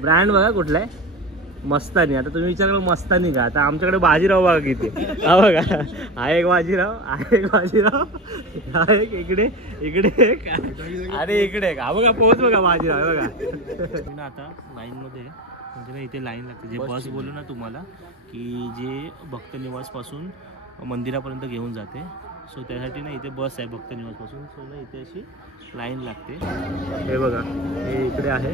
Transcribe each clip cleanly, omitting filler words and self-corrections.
Brand बघा कुठला आहे, मस्तानी. आता तुम्ही विचार करा मस्तानी का, आता आमच्याकडे बाजीराव बघा किती. हा बघा, हा एक बाजीराव, हा एक बाजीराव, हा एक इकडे इकडे एक आणि इकडे एक. हा बघा पोहोच बघा बाजीराव बघा. आता लाईन मध्ये म्हणजे ना इथे लाईन लागते. जे बस बोलू ना तुम्हाला की जे भक्त निवास पासून मंदिरापर्यंत घेऊन जाते. सो त्यासाठी ना इथे बस आहे भक्त निवास पासून. सो ना इथे अशी लाईन लागते. हे बघा, हे इकडे आहे,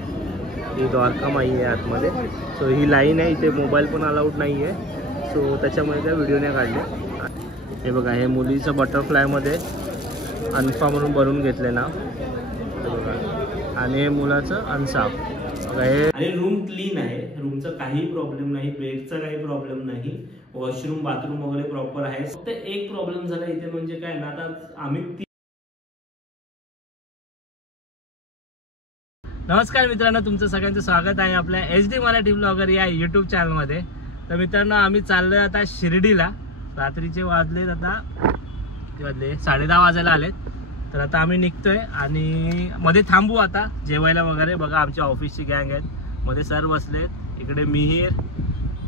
ही द्वारका माई आहे आतमध्ये. सो ही लाईन आहे. इथे मोबाईल पण अलाउड नाही आहे. सो त्याच्यामुळे त्या व्हिडिओ नाही काढले. हे बघा, हे मुलीचं बटरफ्लायमध्ये अनफा म्हणून भरून घेतले नाव. हे बघा, आणि हे मुलाचं अनसाफ. आणि रूम क्लीन आहे, रूमचा काही प्रॉब्लेम नाही, बेडचा काही प्रॉब्लेम नाही, वॉशरूम बाथरूम वगैरे प्रॉपर आहे. फक्त एक प्रॉब्लेम झाला इथे म्हणजे काय ना, आता आम्ही नमस्कार मित्रांनो, तुमचं सगळ्यांचं स्वागत आहे आपल्या HD मराठी ब्लॉगर या यूट्यूब चॅनलमध्ये. तर मित्रांनो, आम्ही चाललोय आता शिर्डीला. रात्रीचे वाजलेत आता 10:30 वाजायला आलेत. तर आता आम्ही निघतोय आणि मध्ये थांबू आता जेवायला वगैरे. बघा आमच्या ऑफिसची गँग आहेत, मध्ये सर बसलेत, इकडे मिहीर,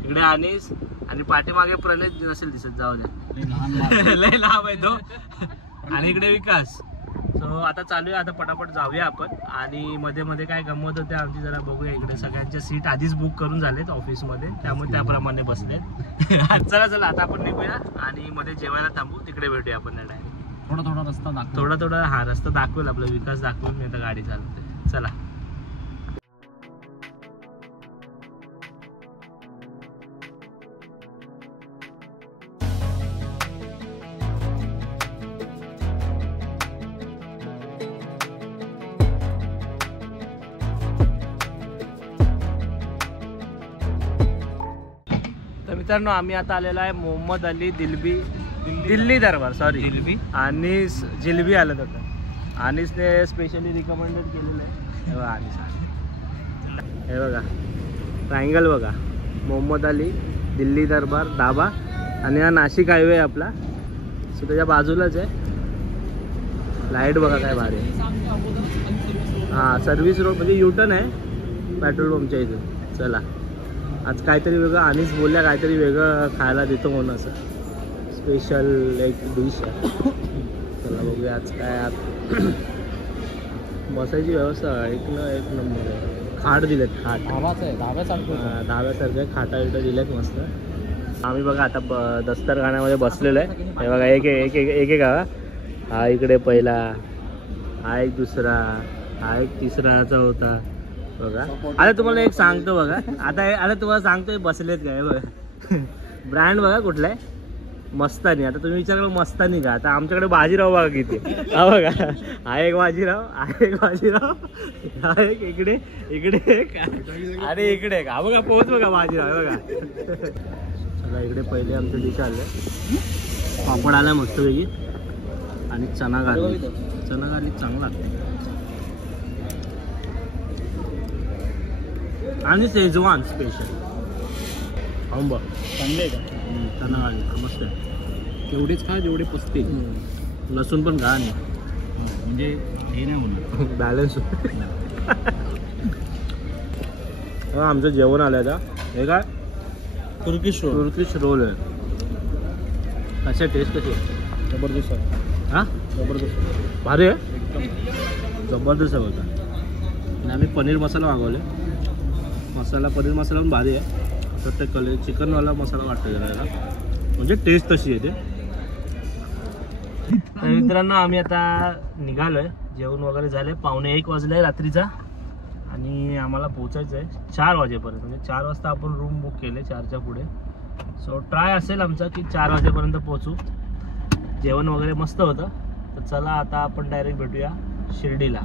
इकडे अनिस आणि पाठीमागे प्रणय नसेल दिसत, जाऊ द्या लय लांब आहे तो, आणि इकडे विकास. सो आता चालू आहे, आता पटापट जाऊया आपण. आणि मध्ये मध्ये काय गंमत होते आमची जरा बघूया. इकडे सगळ्यांच्या सीट आधीच बुक करून झालेत ऑफिसमध्ये, त्यामुळे त्याप्रमाणे बसलेत. चला चला आता आपण निघूया आणि मध्ये जेवायला थांबू, तिकडे भेटूया आपण. थोडा रस्ता दाखव, थोडा हा रस्ता दाखवेल आपला विकास, दाखवेल. मी आता गाडी चालवते, चला. तर मित्रांनो, आम्ही आता आलेलो आहे मोहम्मद अली दिल्ली दरबार, सॉरी दिल्ली आणि जिलबी आलं होतं. अनिसने स्पेशली रिकमेंडेड केलेलं आहे. हे बघा अनिस, हे बघा ट्रायंगल बघा, मोहम्मद अली दिल्ली दरबार धाबा. आणि हा नाशिक हायवे आहे आपला, सो त्याच्या बाजूलाच आहे. लाईट बघा काय भारी आहे. हां, सर्व्हिस रोड म्हणजे युटर्न आहे पेट्रोल पंपच्या इथून. चला, आज काहीतरी वेगळं, अनिस बोलल्या काहीतरी वेगळं खायला देतो म्हणून, असं स्पेशल एक डिश आहे. चला बघूया आज काय. आत बसायची व्यवस्था एक नंबर आहे. खाट दिलेत, खाट धाब्यासारखं खाटा इकडे दिलेत मस्त. आम्ही बघा आता दस्तरखान्यामध्ये बसलेलो आहे. हे बघा एक एक एक एक एक हा इकडे पहिला, हा एक दुसरा, हा एक तिसराचा होता बघा. आता तुम्हाला एक सांगतो बघा, आता तुम्हाला सांगतोय बसलेत काय बघा. ब्रँड बघा कुठला आहे, मस्तानी. आता तुम्ही विचार करा मस्तानी का, आता आमच्याकडे बाजीराव बघा किती. हा बघा, हा एक बाजीराव, हा एक बाजीराव, हा एक इकडे इकडे एक आणि इकडे एक. हा बघा पोहोच बघा बाजीराव बघा. चला इकडे पहिले आमचं डिश आलं, पापड आला मस्तपैकी आणि चना गार्लिक. चना गार्लिक चांगला लागतं. आणि शेजवान स्पेशल आंबा चांगले का, चना गार्लिक मस्त आहे. तेवढेच खा जेवढे पचते. लसूण पण खा नाही, म्हणजे हे नाही होणार, बॅलन्स. आमचं जेवण आलं आता. हे काय तुर्किश रोल आहे. कशा टेस्ट कशी आहे? जबरदस्त आहे. हां जबरदस्त, भारी आहे एकदम जबरदस्त होता. आणि आम्ही पनीर मसाला मागवले, पनीर मसाला पण भारी आहे. प्रत्येक चिकनवाला मसाला वाटतो जरा, म्हणजे टेस्ट तशी येते. तर मित्रांनो, आम्ही आता निघालोय, जेवण वगैरे झाले. 1:45 वाजले रात्रीचा आणि आम्हाला पोचायचं आहे 4 वाजेपर्यंत. म्हणजे 4 वाजता आपण रूम बुक केले, 4च्या पुढे. सो ट्राय असेल आमचा की 4 वाजेपर्यंत पोचू. जेवण वगैरे मस्त होतं. तर चला आता आपण डायरेक्ट भेटूया शिर्डीला.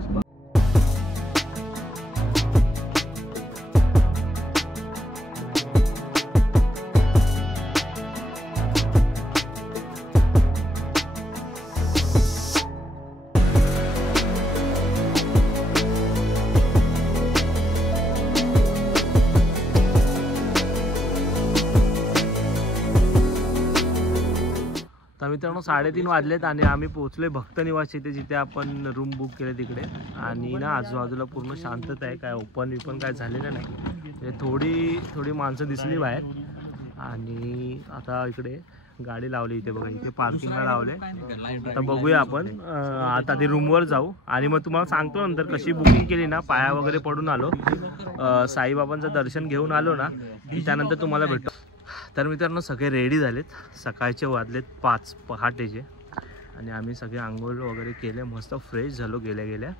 तर मित्रांनो 3:30 वाजलेत आणि आम्ही पोहोचलोय भक्त निवास इथे, जिथे आपण रूम बुक केले तिकडे. आणि ना आजूबाजूला पूर्ण शांतता आहे, काय ओपन विपन काय झालेलं नाही. ते थोडी माणसं दिसली बाहेर. आणि आता इकडे गाडी लावली इथे बघा, इथे पार्किंगला लावले. आता बघूया आपण आता ते रूमवर जाऊ आणि मग तुम्हाला सांगतो नंतर कशी बुकिंग केली ना. पाया वगैरे पडून आलो, साईबाबांचं दर्शन घेऊन आलो ना की त्यानंतर तुम्हाला भेटतो. तर मित्रांनो सगळे रेडी झालेत. सकाळचे वाजलेत 5 पहाटेचे आणि आम्ही सगळे आंघोळ वगैरे केले, मस्त फ्रेश झालो गेल्या गेल्या.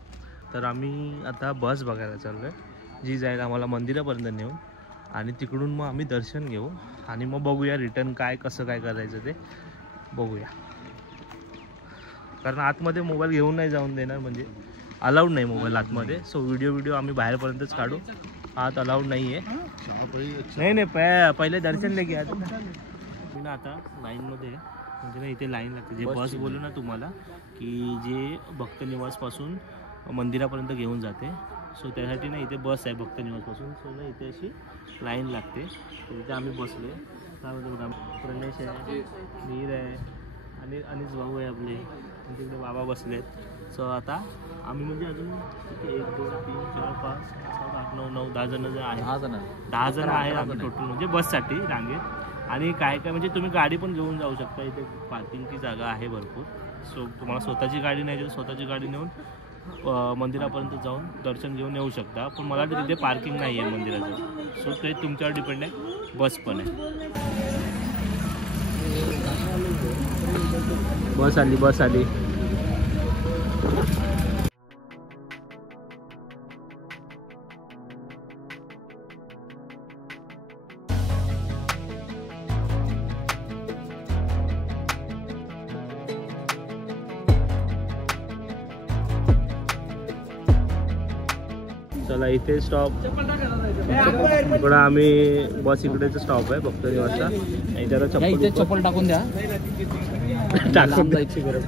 तर आम्ही आता बस बघायला चाललो आहे, जी जाईल आम्हाला मंदिरापर्यंत नेऊन आणि तिकडून मग आम्ही दर्शन घेऊ आणि मग बघूया रिटर्न कसं काय करायचं ते बघूया. कारण आतमध्ये मोबाईल घेऊन नाही जाऊन देणार, म्हणजे अलाउड नाही मोबाईल आतमध्ये. सो व्हिडिओ आम्ही बाहेरपर्यंतच काढू, आत अलाउड नाही आहे. नाही पहिले दर्शन ले घ्या मी ना. आता लाईनमध्ये म्हणजे ना इथे लाईन लागते, जे बस बोलू ना तुम्हाला की जे भक्त निवासपासून मंदिरापर्यंत घेऊन जाते. सो त्यासाठी ना इथे बस आहे भक्त निवासपासून. सो ना इथे अशी लाईन लागते, तर इथे आम्ही बसलो. त्यामध्ये बघा प्रणेश आहे, मीर आहे आणि अनिस भाऊ आहे आपले, आणि तिकडे बाबा बसलेत. सो आता आम्ही म्हणजे अजून 1 2 3 4 5 6 7 8 9 9 10 जण जे आहे, 10 जण आहे आम्ही टोटल म्हणजे बससाठी रांगेत. आणि काय म्हणजे तुम्ही गाडी पण घेऊन जाऊ शकता, इथे पार्किंगची जागा आहे भरपूर. सो तुम्हाला स्वतःची गाडी नाही तर स्वतःची गाडी नेऊन मंदिरापर्यंत जाऊन दर्शन घेऊन येऊ शकता. पण मला तर तिथे पार्किंग नाही आहे मंदिराचं. सो ते तुमच्यावर डिपेंड आहे. बस पण आहे, बस आली. चला इथे स्टॉप. इकडं आम्ही बस इकडेच स्टॉप आहे भक्त निवासचा. इथे चप्पल टाकून द्या. टाकून जायची गरज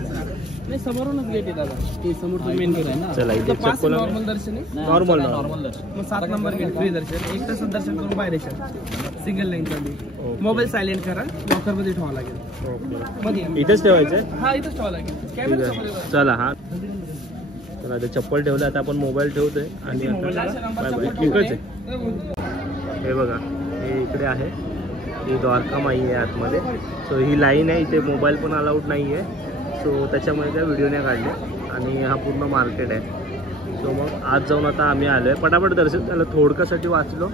नाही, समोरूनच गेट आहे दादा, ते समोर मेन गेट आहे ना. चला इथे चप्पल नॉर्मल दर्शन आहे, नॉर्मल दर्शन. मग 7 नंबर गेट फ्री दर्शन, 1 तास दर्शन करून बाहेर यायचं. सिंगल लाईन चालू. मोबाईल सायलेंट करा, लॉकर मध्ये ठेवावा लागेल. इथेच ठेवायचं? हा इथेच ठेवावं लागेल. चला हा तर आता चप्पल ठेवलं, आता आपण मोबाईल ठेवतोय आणि इकडेच आहे. हे बघा हे इकडे आहे, ही द्वारका माई आहे आतमध्ये. सो ही लाईन आहे, इथे मोबाईल पण अलाउड नाही आहे. सो त्याच्यामुळे त्या व्हिडिओने काढले. आणि हा पूर्ण मार्केट आहे. सो मग आज जाऊन आता आम्ही आलो आहे, पटापट दर्शन झालं. थोडक्यासाठी वाचलो,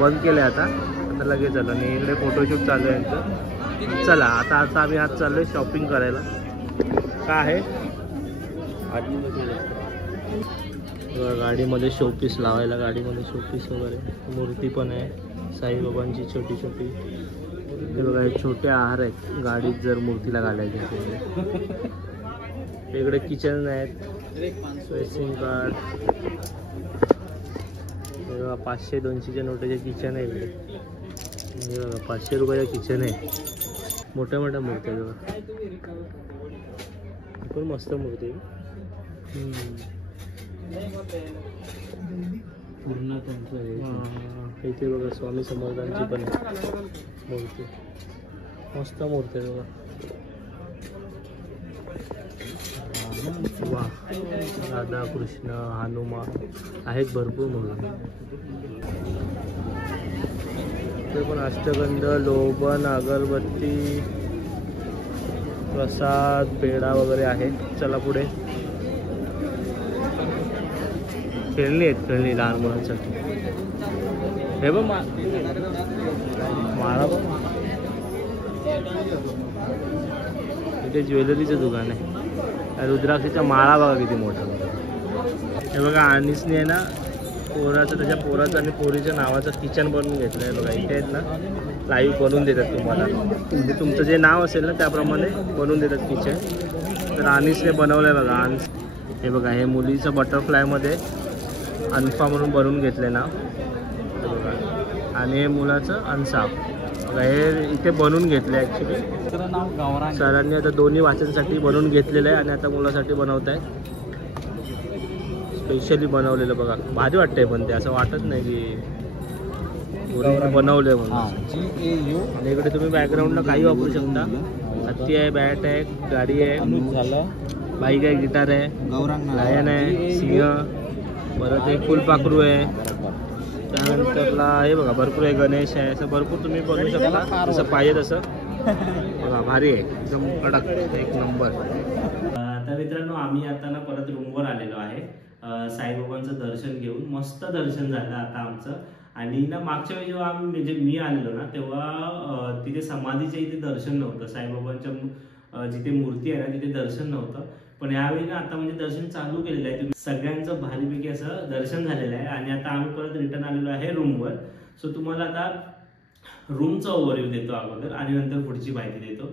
बंद केलं आहे आता लगेच झालं. आणि इकडे फोटोशूट चालू आहे यांचं. चला आता आम्ही आज चाललो आहे शॉपिंग करायला. काय आहे गाडीमध्ये शोपीस लावायला, गाडीमध्ये शोपीस वगैरे, मूर्ती पण आहे साईबाबांची छोटी. हे बघा हे छोटे आहार आहेत गाडीत जर मूर्तीला घालायचे असेल. वेगळे किचन आहेत, रेसिंग कार्ड. हे बघा 500 200च्या नोटाचे किचन आहे इकडे. हे बघा 500 रुपयाचं किचन आहे. मोठ्या मूर्त्या बघा, पण मस्त मूर्ती आहे. पूर्ण त्यांचं आहे. इथे बघा स्वामी समर्थांची पण मूर्ती, मस्त मूर्ती आहे बघा. वा राधा कृष्ण हनुमान आहेत भरपूर मूर्ती. इथे पण अष्टगंध, लोबन, अगरबत्ती, प्रसाद, पेढा वगैरे आहे. चला पुढे. खेळणी आहेत, लहान मुलांसाठी. हे बघ माळा बघ, इथे ज्वेलरीचं दुकान आहे. रुद्राक्षीच्या माळा बघा किती मोठा. हे बघा अनिसने आहे ना त्याच्या पोराचं आणि पोरीच्या नावाचं किचन बनवून घेतलं आहे बघा. इथे आहेत ना लाईव्ह बनवून देतात तुम्हाला, म्हणजे तुमचं जे नाव असेल ना त्याप्रमाणे बनवून देतात किचन. तर अनिसने बनवलं आहे बघा. हे बघा हे मुलीचं बटरफ्लायमध्ये अनफा म्हणून बनवून घेतले ना बघा. आणि हे मुलाचं अनसाफ बघा, हे इथे बनवून घेतलं आहे ॲक्च्युली सरांनी. आता दोन्ही वाचनसाठी बनवून घेतलेलं आहे आणि आता मुलासाठी बनवत आहे. स्पेशली बनवलेलं बघा, भारी वाटतंय. पण ते असं वाटत नाही की बनवलंय म्हणून. आणि इकडे तुम्ही बॅकग्राऊंडला काही वापरू शकता. हत्ती आहे, बॅट आहे, गाडी आहे, बाईक आहे, गिटार आहे, लायन आहे, सिंह, परत एक फुलपाखरू आहे. त्यानंतरला हे बघा भरपूर आहे, गणेश आहे, असं भरपूर तुम्ही बनवू शकता जसं पाहिजे तसं. बघा भारी आहे एकदम कडक एक नंबर. तर मित्रांनो आम्ही आता ना परत रूमवर आलेलो आहे साईबाबांचं दर्शन घेऊन. मस्त दर्शन झालं आता आमचं. आणि ना मागच्या वेळी जेव्हा आम्ही म्हणजे मी आलेलो ना तेव्हा तिथे समाधीच्या इथे दर्शन नव्हतं, साईबाबांच्या जिथे मूर्ती आहे ना तिथे दर्शन नव्हतं. पण यावेळी ना आता म्हणजे दर्शन चालू केलेलं आहे. तुम्ही सगळ्यांचं भारीपैकी असं दर्शन झालेलं आहे. आणि आता आम्ही परत रिटर्न आलेलो आहे रूमवर. सो तुम्हाला आता रूमचा ओव्हरव्ह्यू देतो अगोदर आणि नंतर पुढची माहिती देतो.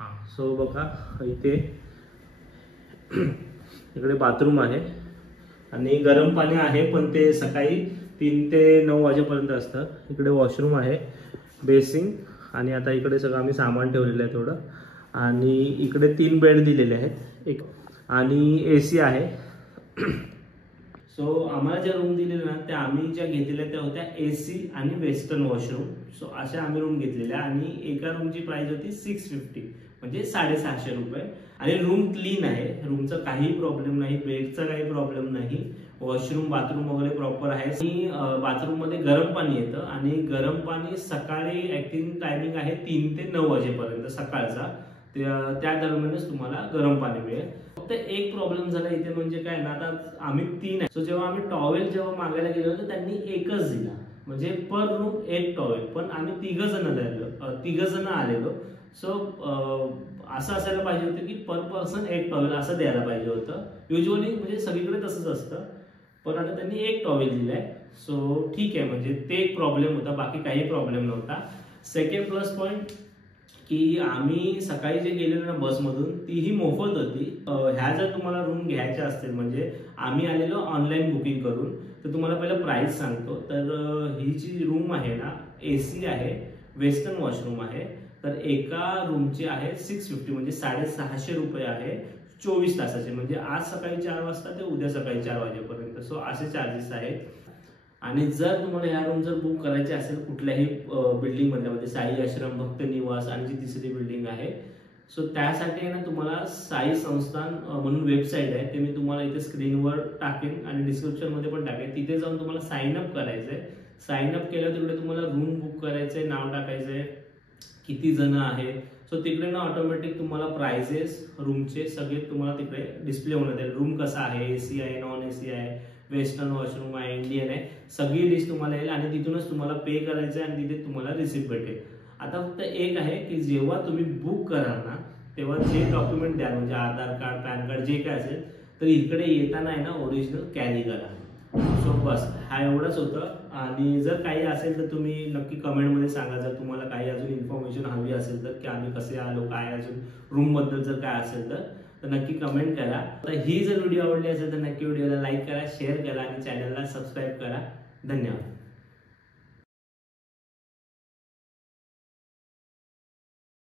हां सो बघा इथे इकडे बाथरूम आहे आणि गरम पाणी आहे, पण ते सकाळी 3 ते 9 वाजेपर्यंत असतं. इकडे वॉशरूम आहे, बेसिंग, आणि आता इकडे सगळं आम्ही सामान ठेवलेलं आहे थोडं. आणि इकडे 3 बेड दिलेले आहेत एक, आणि AC आहे. सो आम्हाला ज्या रूम दिलेल्या ना त्या आम्ही ज्या घेतलेल्या त्या होत्या AC आणि वेस्टर्न वॉशरूम. सो अशा आम्ही रूम घेतलेल्या आणि एका रूमची प्राइस होती 650 म्हणजे 650 रुपये. आणि रूम क्लीन आहे, रूमचा काही प्रॉब्लेम नाही, बेडचा काही प्रॉब्लेम नाही, वॉशरूम बाथरूम वगैरे प्रॉपर आहे. आणि बाथरूम मध्ये गरम पाणी येतं आणि गरम पाणी सकाळी ऍक्टिंग टायमिंग आहे 3 ते 9 वाजेपर्यंत सकाळचा, त्या दरम्यानच तुम्हाला गरम पाणी मिळेल. फक्त एक प्रॉब्लेम झाला इथे म्हणजे काय ना, आता आम्ही 3 आहे. सो जेव्हा आम्ही टॉवेल जेव्हा मागायला गेलो तर त्यांनी एकच दिला, म्हणजे पर रूम एक टॉवेल, पण आम्ही 3 जण आलेलो. सो असं असायला पाहिजे होतं की पर पर्सन एक टॉवेल असं द्यायला पाहिजे होतं. युजली म्हणजे सगळीकडे तसंच असतं, पण आता त्यांनी एक टॉवेल दिलाय. सो ठीक आहे, म्हणजे ते एक प्रॉब्लेम होता, बाकी काही प्रॉब्लेम नव्हता. सेकंड प्लस पॉईंट की आम्ही सकाळी जे गेलेलो ना बसमधून तीही मोफत होती. ह्या जर तुम्हाला रूम घ्यायच्या असतील, म्हणजे आम्ही आलेलो ऑनलाईन बुकिंग करून, तर तुम्हाला पहिलं प्राइस सांगतो. तर ही जी रूम आहे ना AC आहे, वेस्टर्न वॉशरूम आहे, तर एका रूमची आहे 650 म्हणजे 650 रुपये आहे 24 तासाचे, म्हणजे आज सकाळी 4 वाजता ते उद्या सकाळी 4 वाजेपर्यंत. सो असे चार्जेस आहेत. आणि जर तुम्हाला ह्या रूम जर बुक करायचे असेल कुठल्याही बिल्डिंग मध्ये, साई आश्रम, भक्त निवास आणि जी तिसरी बिल्डिंग आहे, सो त्यासाठी आहे ना तुम्हाला साई संस्थान म्हणून वेबसाईट आहे, ते मी तुम्हाला इथे स्क्रीनवर टाकेन आणि डिस्क्रिप्शन मध्ये पण टाकेन. तिथे जाऊन तुम्हाला साइन अप करायचंय. साइन अप केल्यावर तिकडे तुम्हाला रूम बुक करायचंय, नाव टाकायचंय, किती जण आहे. सो तिकडे ना ऑटोमॅटिक तुम्हाला प्राइसेस रूमचे सगळे तुम्हाला तिकडे डिस्प्ले होणार आहे. रूम कसा आहे, AC आहे, नॉन AC आहे, वेस्टर्न वॉशरूम आहे, इंडियन आहे, सगळी लिस्ट तुम्हाला येईल आणि तिथूनच तुम्हाला पे करायचं आहे आणि तिथे तुम्हाला रिसिप्ट भेटेल. आता फक्त एक आहे की जेव्हा तुम्ही बुक कराल ना तेव्हा जे डॉक्युमेंट द्याल, म्हणजे आधार कार्ड, पॅन कार्ड, जे काय असेल, तर इकडे येताना आहे ना ओरिजिनल कॅरी करा. सो बस हा एवढंच होतं. आणि जर काही असेल तर तुम्ही नक्की कमेंटमध्ये सांगा, जर तुम्हाला काही अजून इन्फॉर्मेशन हवी असेल तर, की आम्ही कसे आलो, काय अजून रूम बद्दल जर काय असेल तर नक्की कमेंट करा. तर ही जर व्हिडिओ आवडली असेल तर नक्की व्हिडिओला लाईक करा, शेअर करा आणि चॅनलला सबस्क्राईब करा. धन्यवाद.